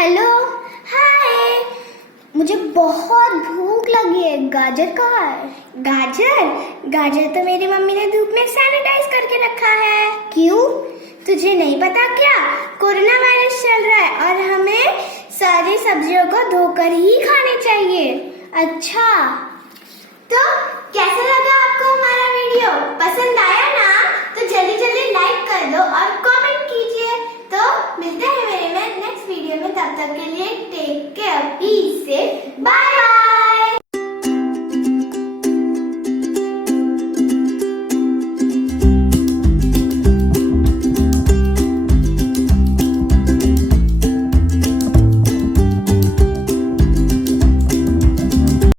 हेलो। हाय। मुझे बहुत भूख लगी है। गाजर कहाँ है? गाजर तो मेरी मम्मी ने धूप में सैनिटाइज करके रखा है। क्यों? तुझे नहीं पता क्या? कोरोना वायरस चल रहा है और हमें सारी सब्जियों को धोकर ही खाने चाहिए। अच्छा, तो कैसा लगा आपको हमारा वीडियो?